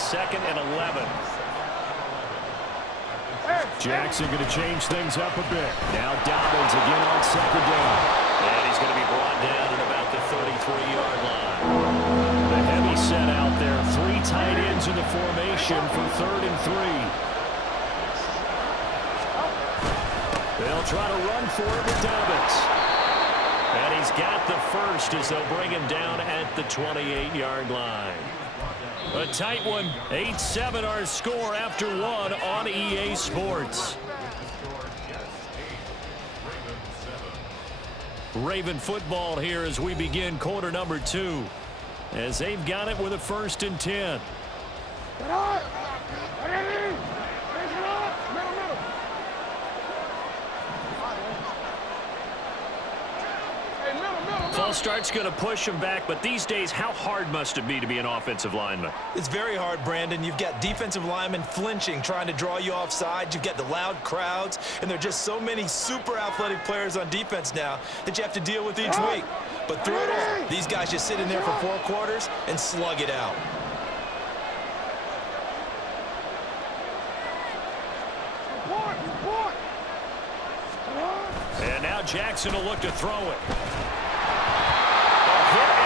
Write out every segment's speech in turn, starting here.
2nd and 11. Jackson going to change things up a bit. Now Dobbins again on 2nd down. And he's going to be brought down at about the 33-yard line. The heavy set out there. 3 tight ends in the formation for 3rd and 3. They'll try to run for it with Dobbins. And he's got the first as they'll bring him down at the 28-yard line. A tight one. 8-7 our score after 1 on EA Sports. Raven football here as we begin quarter number 2. As they've got it with a 1st and 10. False start's going to push him back, but these days, how hard must it be to be an offensive lineman? It's very hard, Brandon. You've got defensive linemen flinching, trying to draw you offside. You've got the loud crowds, and there are just so many super athletic players on defense now that you have to deal with each week. But through it all, these guys just sit in there for 4 quarters and slug it out. And now Jackson will look to throw it.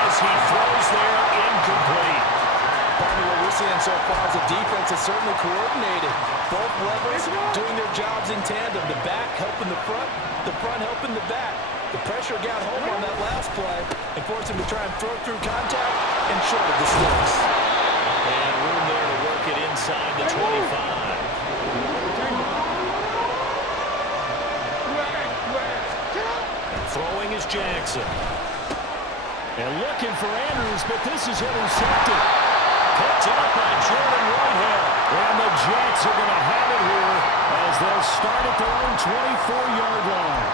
As he throws there, incomplete. Partly what we're seeing so far is the defense is certainly coordinated. Both levels doing their jobs in tandem. The back helping the front helping the back. The pressure got home on that last play and forced him to try and throw through contact and short of the sticks. And room there to work it inside the 25. Throwing is Jackson. And looking for Andrews, but this is intercepted. Picked up by Jordan Whitehead. And the Jets are going to have it here as they'll start at their own 24-yard line.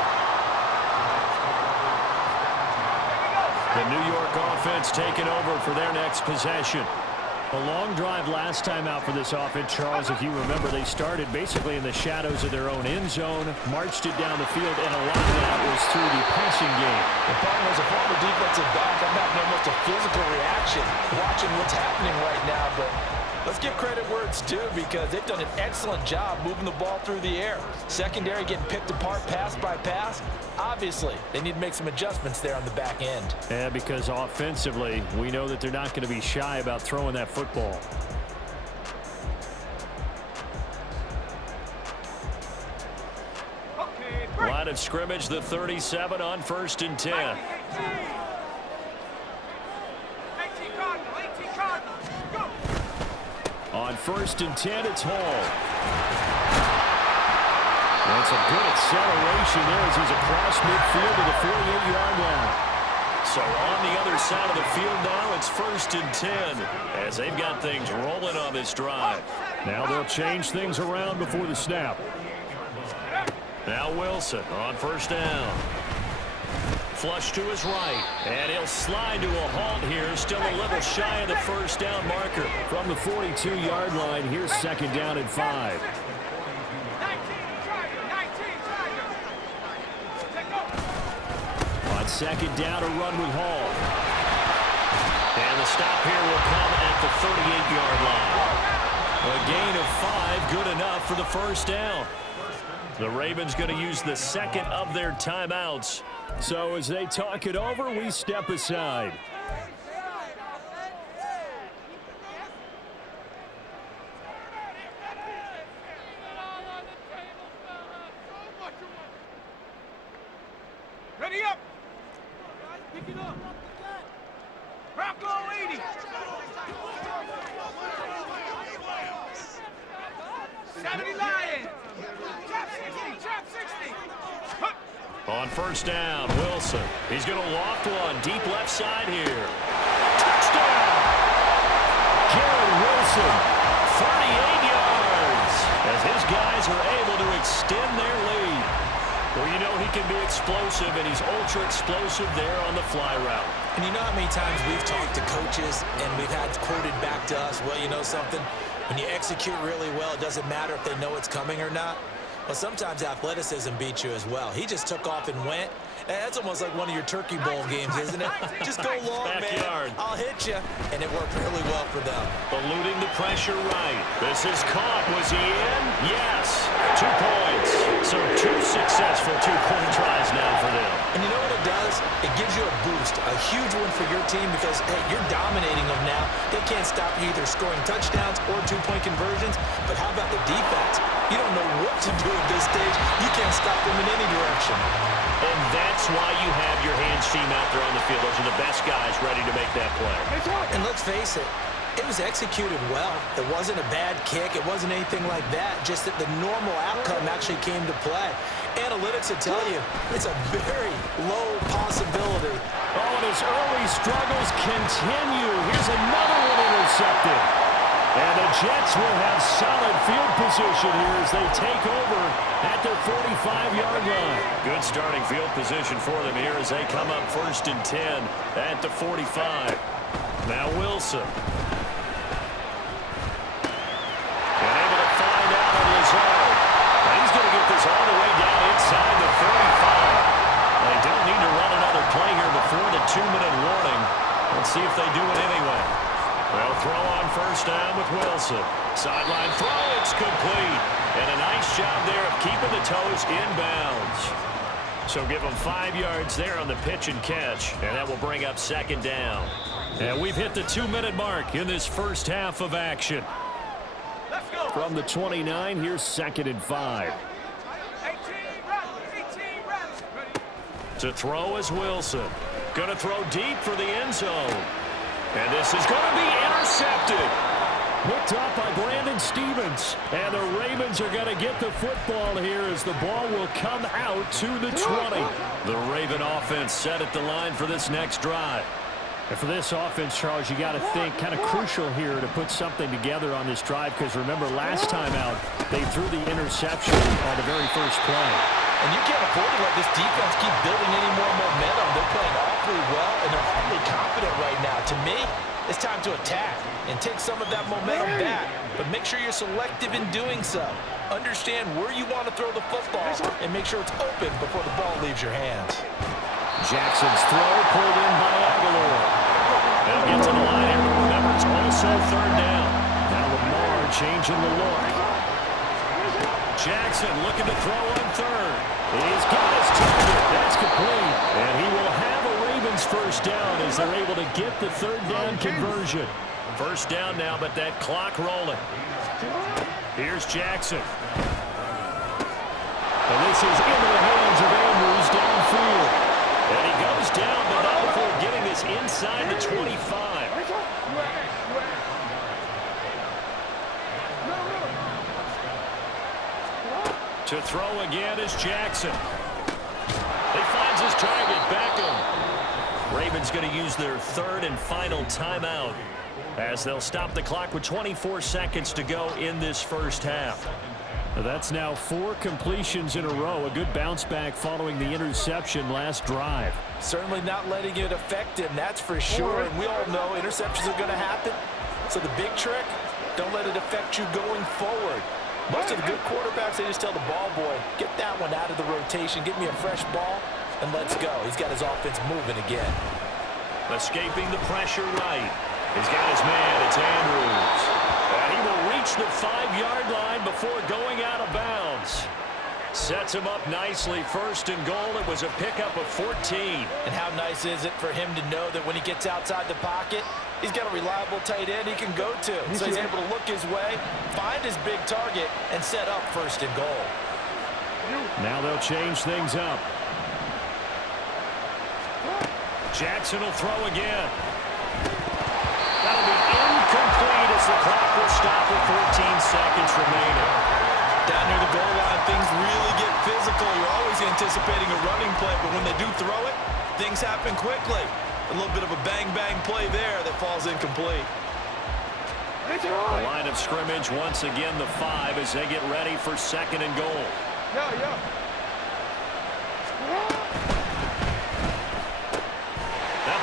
The New York offense taking over for their next possession. A long drive last time out for this offense, Charles. If you remember, they started basically in the shadows of their own end zone, marched it down the field, and a lot of that was through the passing game. The problem is a former defensive back. I'm having almost a physical reaction watching what's happening right now, but let's give credit where it's due because they've done an excellent job moving the ball through the air. Secondary getting picked apart pass by pass. Obviously, they need to make some adjustments there on the back end. Yeah, because offensively, we know that they're not going to be shy about throwing that football. Line of scrimmage, the 37 on 1st and 10. On 1st and 10, it's Hall. That's a good acceleration there as he's across midfield to the 48-yard line. So on the other side of the field now, it's 1st and 10 as they've got things rolling on this drive. Now they'll change things around before the snap. Now Wilson on 1st down. Flush to his right, and he'll slide to a halt here, still a little shy of the 1st down marker. From the 42-yard line, here's 2nd down and 5. On 2nd down, a run with Hall. And the stop here will come at the 38-yard line. A gain of 5, good enough for the 1st down. The Ravens going to use the 2nd of their timeouts. So as they talk it over, we step aside. Ready up. Pick it up. Rocco 80. 70 Lions. Trap 60. Trap 60. On 1st down, Wilson. He's going to loft one deep left side here. Touchdown! Garrett Wilson, 38 yards, as his guys are able to extend their lead. Well, you know he can be explosive, and he's ultra-explosive there on the fly route. And you know how many times we've talked to coaches and we've had quoted back to us, well, you know something? When you execute really well, it doesn't matter if they know it's coming or not. Well, sometimes athleticism beats you as well. He just took off and went, That's almost like one of your Turkey Bowl games, isn't it? Just go long, Backyard. man. I'll hit you. And it worked really well for them. Eluding the pressure right. This is caught. Was he in? Yes. 2 points. So 2 successful two-point tries now for them. And you know what it does? It gives you a boost, a huge one for your team because, hey, you're dominating them now. They can't stop you either scoring touchdowns or two-point conversions. But how about the defense? You don't know what to do at this stage. You can't stop them in any direction. And that's why you have your hands team out there on the field. Those are the best guys ready to make that play. And let's face it, it was executed well. It wasn't a bad kick. It wasn't anything like that. Just that the normal outcome actually came to play. Analytics will tell you it's a very low possibility. Oh, and his early struggles continue. Here's another one intercepted. And the Jets will have solid field position here as they take over at their 45-yard line. Good starting field position for them here as they come up 1st and 10 at the 45. Now Wilson. And able to find out on his own. And he's going to get this all the way down inside the 35. They don't need to run another play here before the 2-minute warning. Let's see if they do it anyway. They'll throw on 1st down with Wilson. Sideline throw, it's complete. And a nice job there of keeping the toes inbounds. So give them 5 yards there on the pitch and catch. And that will bring up 2nd down. And we've hit the 2-minute mark in this first half of action. Let's go. From the 29, here's 2nd and 5. 18 rounds. Ready? To throw is Wilson. Going to throw deep for the end zone. And this is going to be intercepted. Picked up by Brandon Stevens. And the Ravens are going to get the football here as the ball will come out to the 20. The Raven offense set at the line for this next drive. And for this offense, Charles, you got to think kind of crucial here to put something together on this drive because remember last time out they threw the interception on the very first play. And you can't afford to let this defense keep building any more momentum. They're playing awfully well, and they're awfully confident right now. To me, it's time to attack and take some of that momentum back. But make sure you're selective in doing so. Understand where you want to throw the football and make sure it's open before the ball leaves your hands. Jackson's throw pulled in by Aguilar. They'll get to the line here, but remember, it's also 3rd down. Now Lamar changing the look. Jackson looking to throw on 3rd. He's got his target. That's complete. And he will have a Ravens 1st down as they're able to get the 3rd down conversion. 1st down now, but that clock rolling. Here's Jackson. And this is into the hands of Andrews downfield. And he goes down, but not before getting this inside the 25. To throw again is Jackson. He finds his target, Beckham. Ravens going to use their 3rd and final timeout as they'll stop the clock with 24 seconds to go in this first half. That's now 4 completions in a row. A good bounce back following the interception last drive. Certainly not letting it affect him, that's for sure. And we all know interceptions are going to happen. So the big trick, don't let it affect you going forward. Most of the good quarterbacks, they just tell the ball boy, get that one out of the rotation, get me a fresh ball, and let's go. He's got his offense moving again. Escaping the pressure right. He's got his man, it's Andrews. And he will reach the 5-yard line before going out of bounds. Sets him up nicely. 1st and goal. It was a pickup of 14. And how nice is it for him to know that when he gets outside the pocket, he's got a reliable tight end he can go to. So he's able to look his way, find his big target, and set up 1st and goal. Now they'll change things up. Jackson will throw again. That'll be incomplete as the clock will stop with 14 seconds remaining. Down near the goal line, things really get physical. You're always anticipating a running play, but when they do throw it, things happen quickly. A little bit of a bang-bang play there that falls incomplete. The line of scrimmage once again the 5 as they get ready for 2nd and goal. That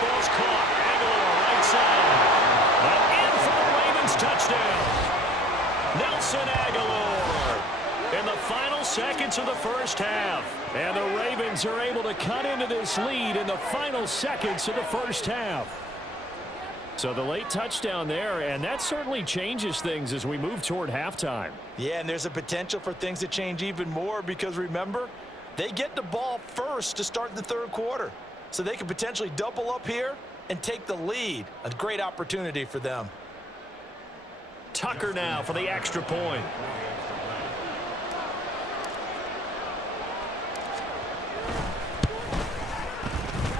ball's caught. Aguilar right side. And in for the Ravens touchdown. Nelson Aguilar. in the final seconds of the first half. And the Ravens are able to cut into this lead in the final seconds of the first half. So the late touchdown there, and that certainly changes things as we move toward halftime. Yeah, and there's a potential for things to change even more because, remember, they get the ball first to start the third quarter. So they could potentially double up here and take the lead. A great opportunity for them. Tucker now for the extra point.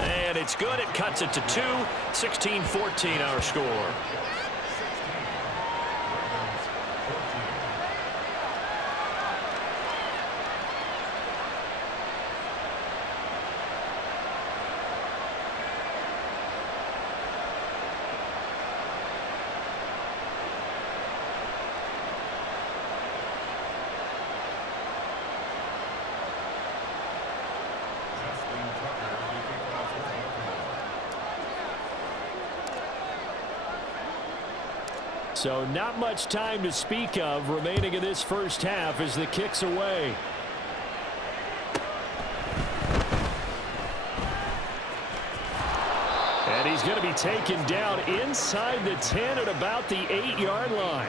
And it's good. It cuts it to 2. 16-14 our score. So not much time to speak of remaining in this first half as the kick's away. And he's going to be taken down inside the 10 at about the 8-yard line.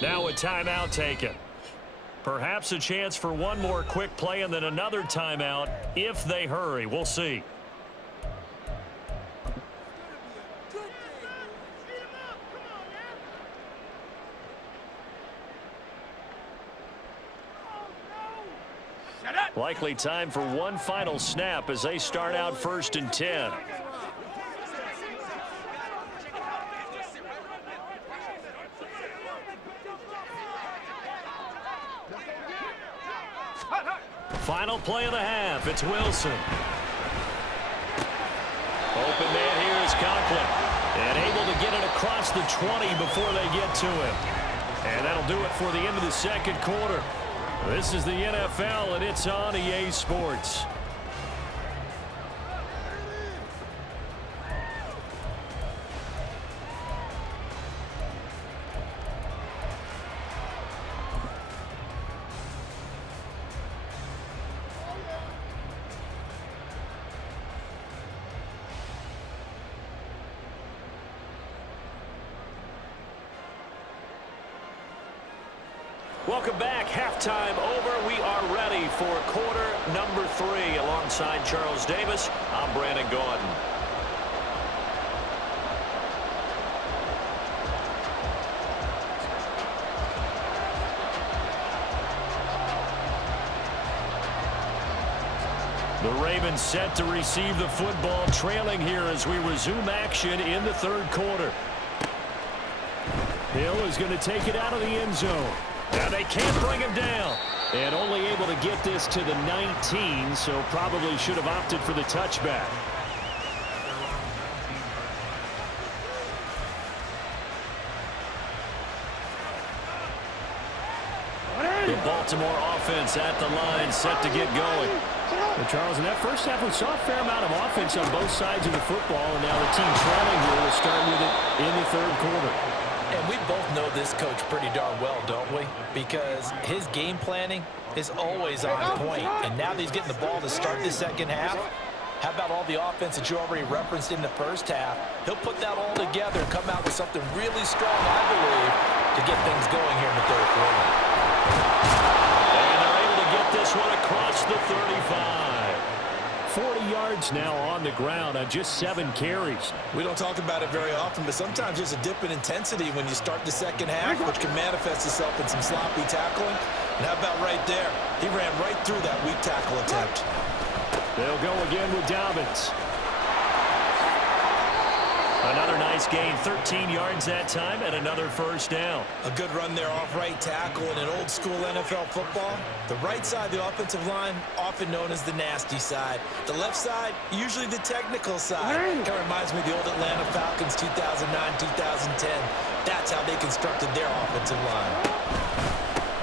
Now a timeout taken. Perhaps a chance for one more quick play and then another timeout if they hurry. We'll see. Likely time for one final snap as they start out 1st and 10. Final play of the half. It's Wilson. Open man here is Conklin. And able to get it across the 20 before they get to him. And that'll do it for the end of the second quarter. This is the NFL, and it's on EA Sports. Welcome back. Halftime over. We are ready for quarter number 3. Alongside Charles Davis, I'm Brandon Gaudin. The Ravens set to receive the football, trailing here as we resume action in the third quarter. Hill is going to take it out of the end zone. Now they can't bring him down. And only able to get this to the 19, so probably should have opted for the touchback. The Baltimore offense at the line, set to get going. Well, Charles, in that first half, we saw a fair amount of offense on both sides of the football, and now the team trailing here will start with it in the third quarter. And we both know this coach pretty darn well, don't we? Because his game planning is always on point. And now that he's getting the ball to start the second half, how about all the offense that you already referenced in the first half? He'll put that all together and come out with something really strong, I believe, to get things going here in the third quarter. And they're able to get this one across the 35. 40 yards now on the ground on just 7 carries. We don't talk about it very often, but sometimes there's a dip in intensity when you start the second half, which can manifest itself in some sloppy tackling. And how about right there? He ran right through that weak tackle attempt. They'll go again with Dobbins. Another nice gain, 13 yards that time, and another first down. A good run there off right tackle in an old school NFL football. The right side of the offensive line, often known as the nasty side. The left side, usually the technical side. Kind of reminds me of the old Atlanta Falcons 2009-2010. That's how they constructed their offensive line.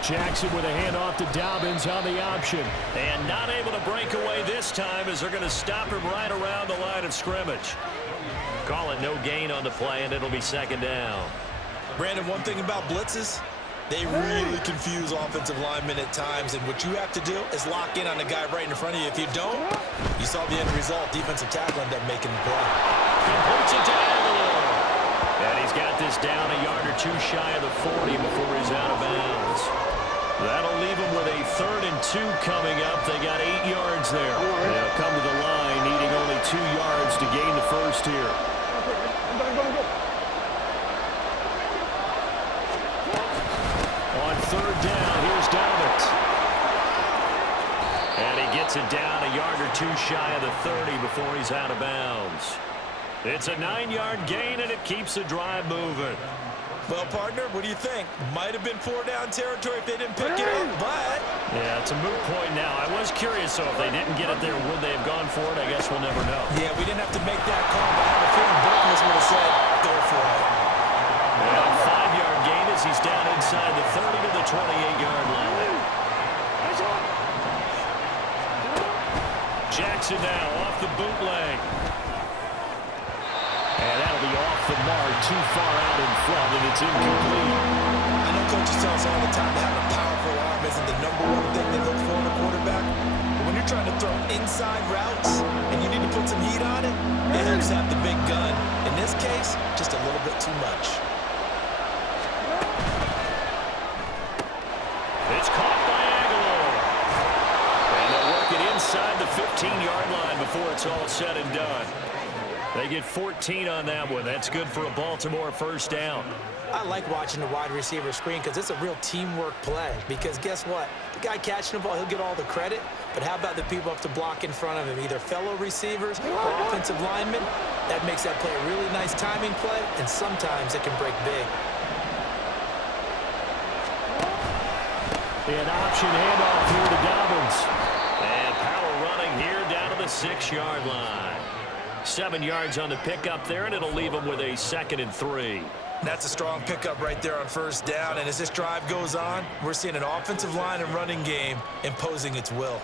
Jackson with a handoff to Dobbins on the option. And not able to break away this time as they're going to stop him right around the line of scrimmage. Call it no gain on the play, and it'll be second down. Brandon, one thing about blitzes, they really confuse offensive linemen at times, and what you have to do is lock in on the guy right in front of you. If you don't, you saw the end result. Defensive tackle ended up making the play. Completes it to Aguilar. And he's got this down a yard or two shy of the 40 before he's out of bounds. That'll leave him with a 3rd and 2 coming up. They got 8 yards there. They'll come to the line, needing only 2 yards to gain the first here. On 3rd down, here's Dobbins. And he gets it down a yard or two shy of the 30 before he's out of bounds. It's a 9-yard gain, and it keeps the drive moving. Well, partner, what do you think? Might have been 4-down territory if they didn't pick it up, but... Yeah, it's a moot point now. I was curious, so if they didn't get it there, would they have gone for it? I guess we'll never know. Yeah, we didn't have to make that call, but I have a feeling both of us would have said, go for it. Well, 5-yard gain as he's down inside the 30 to the 28-yard line. Jackson now off the bootleg. And that'll be off the mark, too far out in front, and it's incomplete. I know coaches tell us all the time that having a powerful arm isn't the #1 thing they look for in a quarterback. But when you're trying to throw inside routes and you need to put some heat on it, it helps have the big gun. In this case, just a little bit too much. It's caught by Aguilar. And they'll work it inside the 15-yard line before it's all said and done. They get 14 on that one. That's good for a Baltimore first down. I like watching the wide receiver screen because it's a real teamwork play. Because guess what? The guy catching the ball, he'll get all the credit. But how about the people up to block in front of him, either fellow receivers or offensive linemen? That makes that play a really nice timing play, and sometimes it can break big. An option handoff here to Dobbins. And power running here down to the 6-yard line. 7 yards on the pickup there, and it'll leave them with a 2nd and 3. That's a strong pickup right there on first down, and as this drive goes on, we're seeing an offensive line and running game imposing its will.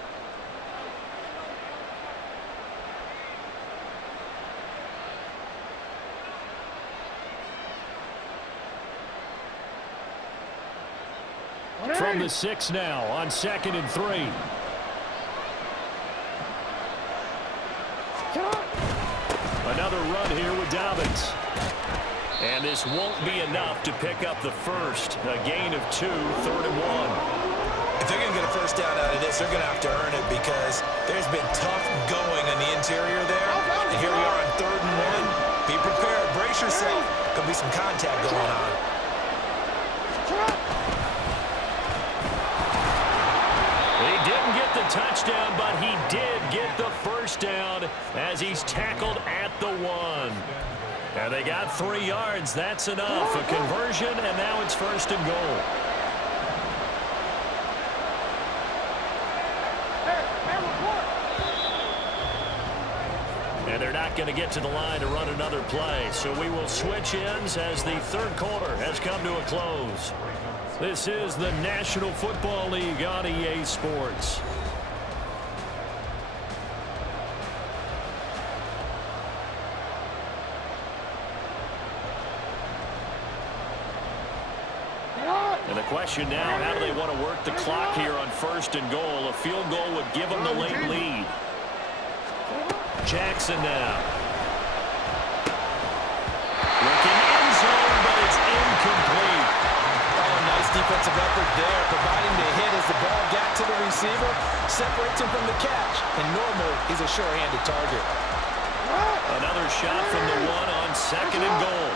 From the 6 now on 2nd and 3. Another run here with Dobbins. And this won't be enough to pick up the first. A gain of 2, 3rd and 1. If they're going to get a first down out of this, they're going to have to earn it because there's been tough going on the interior there. And here we are on 3rd and 1. Be prepared. Brace yourself. Could be some contact going on. He didn't get the touchdown, but he did get the first down as he's tackled at the 1. And they got 3 yards. That's enough. A conversion, and now it's 1st and goal. And they're not going to get to the line to run another play. So we will switch ends as the 3rd quarter has come to a close. This is the National Football League on EA Sports. And the question now, how do they want to work the clock here on 1st and goal? A field goal would give them the late lead. Jackson now. Looking end zone, but it's incomplete. Oh, nice defensive effort there, providing the hit as the ball got to the receiver, separates him from the catch, and normally he's a sure-handed target. Another shot from the 1 on 2nd and goal.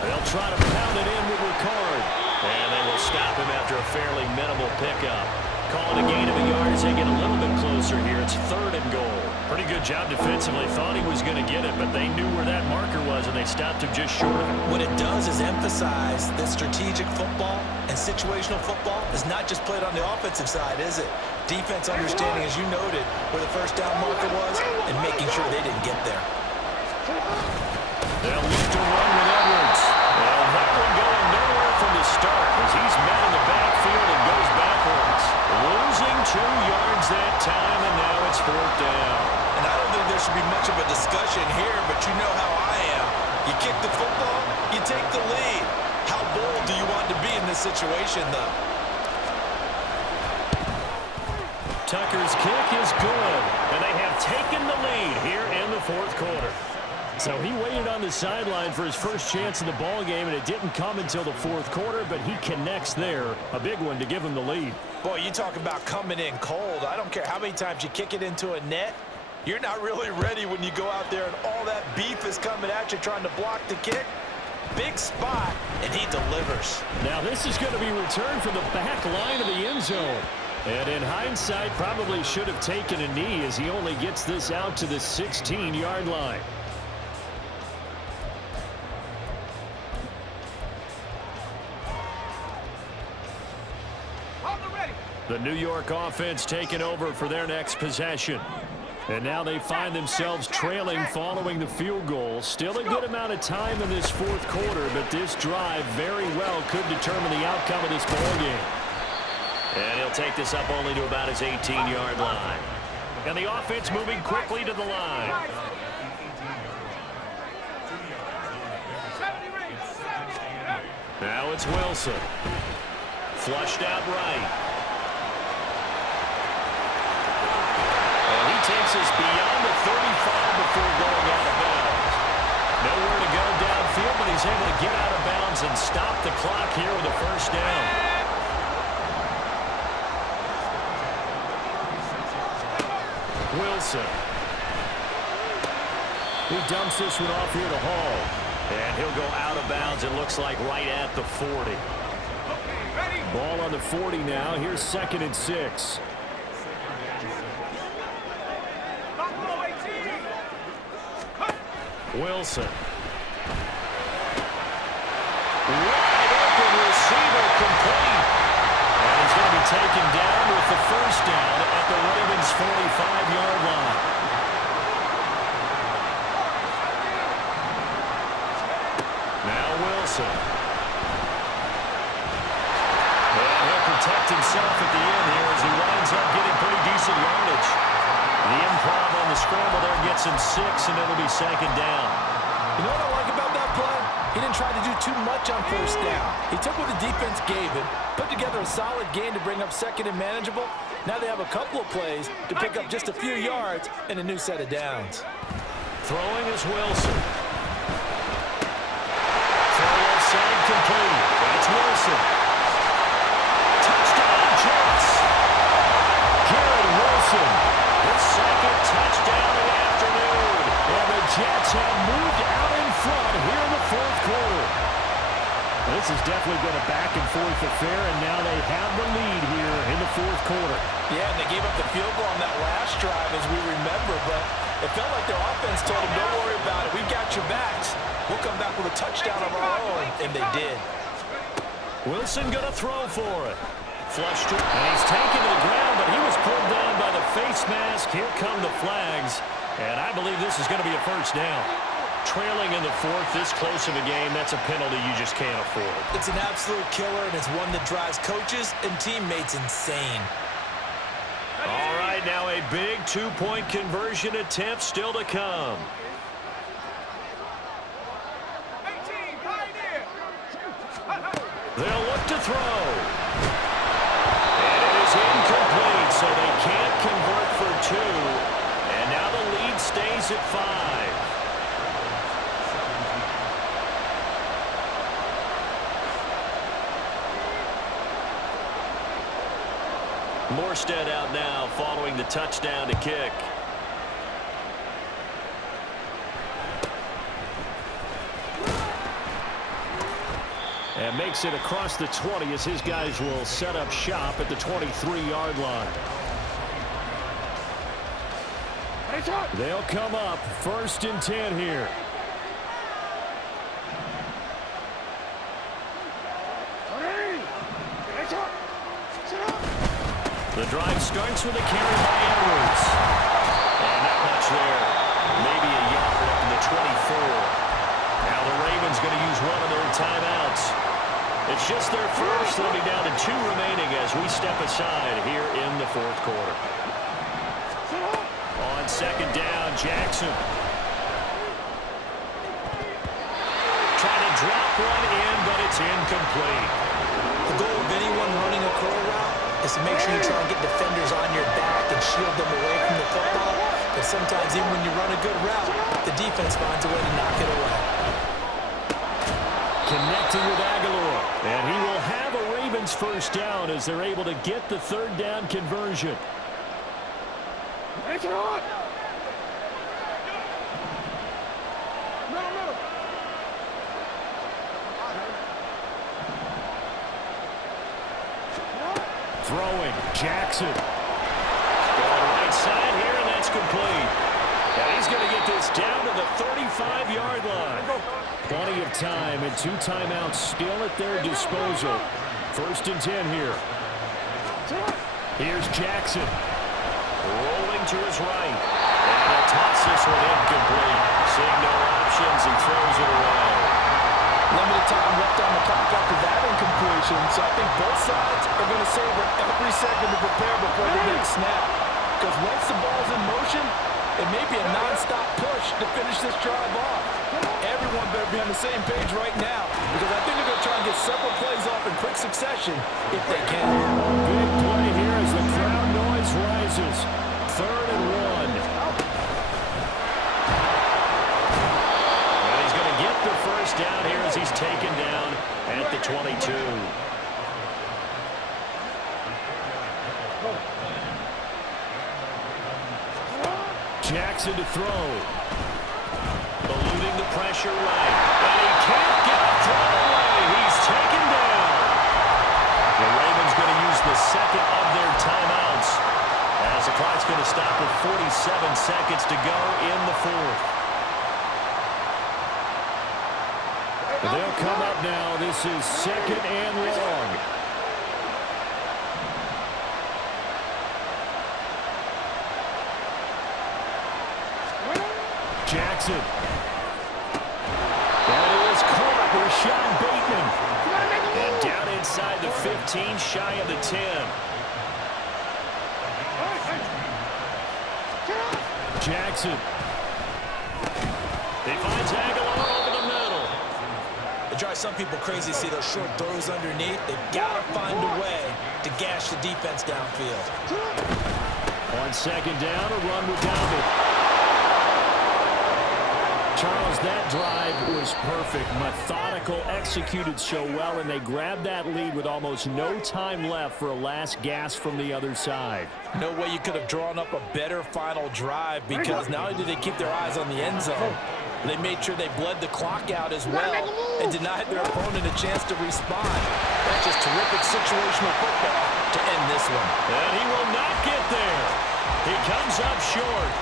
They'll try to pound it in with Ricard. And they will stop him after a fairly minimal pickup. calling a gain of a yard as they get a little bit closer here. It's 3rd and goal. Pretty good job defensively. Thought he was going to get it, but they knew where that marker was, and they stopped him just short of it. What it does is emphasize that strategic football and situational football is not just played on the offensive side, is it? Defense understanding, as you noted, where the first down marker was and making sure they didn't get there. They'll look to run with Edwards. Well, that one going nowhere from the start as he's met in the backfield and goes backwards. Losing 2 yards that time, and now it's 4th down. And I don't think there should be much of a discussion here, but you know how I am. You kick the football, you take the lead. How bold do you want to be in this situation, though? Tucker's kick is good, and they have taken the lead here in the 4th quarter. So he waited on the sideline for his first chance in the ball game, and it didn't come until the 4th quarter, but he connects there. A big one to give him the lead. Boy, you talk about coming in cold. I don't care how many times you kick it into a net. You're not really ready when you go out there and all that beef is coming at you trying to block the kick. Big spot, and he delivers. Now this is going to be returned from the back line of the end zone. And in hindsight, probably should have taken a knee as he only gets this out to the 16-yard line. The New York offense taking over for their next possession. And now they find themselves trailing following the field goal. Still a good amount of time in this 4th quarter, but this drive very well could determine the outcome of this ball game. And he'll take this up only to about his 18-yard line. And the offense moving quickly to the line. Now it's Wilson. Flushed out right. And he takes us beyond the 35 before going out of bounds. Nowhere to go downfield, but he's able to get out of bounds and stop the clock here with a 1st down. Wilson. He dumps this one off here to Hall. And he'll go out of bounds, it looks like, right at the 40. Ball on the 40 now. Here's 2nd and 6. Wilson. Wide open receiver complete. And he's going to be taken down with the 1st down at the Ravens' 45-yard line. Now Wilson. And he'll protect himself at the end here as he winds up getting pretty decent yardage. The improv on the scramble there gets him 6, and it'll be 2nd down. You know what I like about that play? He didn't try to do too much on 1st down. He took what the defense gave him, put together a solid game to bring up 2nd and manageable. Now they have a couple of plays to pick up just a few yards and a new set of downs. Throwing is Wilson. Throw left side complete. That's Wilson. Touchdown Jets. Garrett Wilson. His 2nd touchdown of the afternoon. And the Jets have moved out in front here in the 4th quarter. This has definitely been a back and forth affair, and now they have the lead here in the 4th quarter. Yeah, and they gave up the field goal on that last drive, as we remember, but it felt like their offense told them, don't worry about it. We've got your backs. We'll come back with a touchdown of our own, and they did. Wilson going to throw for it. Flushed it, and he's taken to the ground, but he was pulled down by the face mask. Here come the flags, and I believe this is going to be a 1st down. Trailing in the 4th, this close of a game, that's a penalty you just can't afford. It's an absolute killer, and it's one that drives coaches and teammates insane. All right, now a big 2-point conversion attempt still to come. They'll look to throw. And it is incomplete, so they can't convert for 2. And now the lead stays at 5. Morstead out now following the touchdown to kick. And makes it across the 20 as his guys will set up shop at the 23-yard line. They'll come up 1st and 10 here. The drive starts with a carry by Edwards. And not much there. Maybe a yard up to the 24. Now the Ravens going to use one of their timeouts. It's just their first. They'll be down to 2 remaining as we step aside here in the 4th quarter. On 2nd down, Jackson. Trying to drop one in, but it's incomplete. The goal of anyone running a curl route is to make sure you try and get defenders on your back and shield them away from the football. But sometimes even when you run a good route, the defense finds a way to knock it away. Connecting with Aguilar. And he will have a Ravens first down as they're able to get the 3rd down conversion. Throwing, Jackson. Going right side here, and that's complete. And he's going to get this down to the 35-yard line. Plenty of time and 2 timeouts still at their disposal. 1st and 10 here. Here's Jackson. Rolling to his right. And he'll toss this one incomplete. Seeing no options, he throws it away. Limited time left on the clock after that incompletion, so I think both sides are going to savor every second to prepare before the next snap. Because once the ball's in motion, it may be a non-stop push to finish this drive off. Everyone better be on the same page right now, because I think they're going to try and get several plays off in quick succession if they can. Big play here as the crowd noise rises. 3rd and 1. And he's going to get the first down here as he's taken down at the 22. Jackson to throw. Eluding the pressure right. And he can't get a throw away. He's taken down. The Ravens going to use the 2nd of their timeouts as the clock's going to stop with 47 seconds to go in the 4th. They'll come up now. This is 2nd and long. Jackson. And it was caught with Sean Bateman. And down inside the 15, shy of the 10. Jackson. He finds Aguilar over the middle. It drives some people crazy to see those short throws underneath. They've got to find a way to gash the defense downfield. On 2nd down, a run with Downey. Charles, that drive was perfect. Methodical, executed so well, and they grabbed that lead with almost no time left for a last gasp from the other side. No way you could have drawn up a better final drive, because not only did they keep their eyes on the end zone, they made sure they bled the clock out as well and denied their opponent a chance to respond. That's just terrific situational football to end this one. And he will not get there. He comes up short.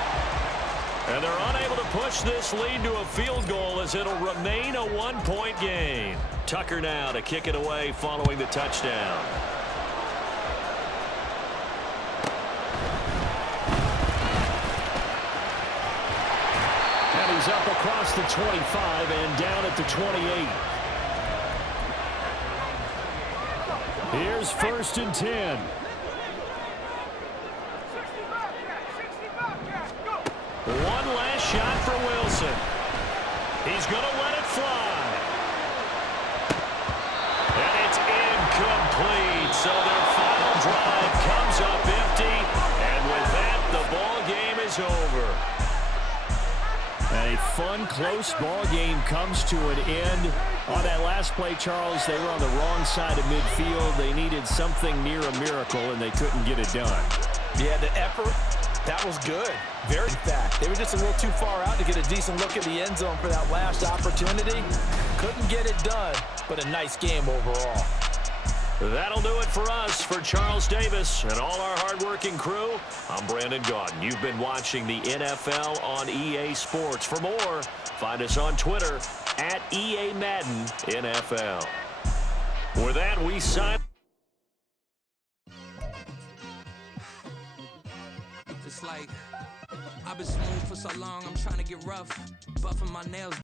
And they're unable to push this lead to a field goal as it'll remain a 1-point game. Tucker now to kick it away following the touchdown. And he's up across the 25 and down at the 28. Here's 1st and 10. One last shot for Wilson. He's going to let it fly. And it's incomplete. So their final drive comes up empty. And with that, the ball game is over. A fun, close ball game comes to an end. On that last play, Charles, they were on the wrong side of midfield. They needed something near a miracle, and they couldn't get it done. Yeah, the effort, that was good. Very fast. They were just a little too far out to get a decent look at the end zone for that last opportunity. Couldn't get it done, but a nice game overall. That'll do it for us. For Charles Davis and all our hardworking crew, I'm Brandon Gaudin. You've been watching the NFL on EA Sports. For more, find us on Twitter at EA Madden NFL. With that, we sign. It's like I've been smooth for so long, I'm trying to get rough, buffing my nails.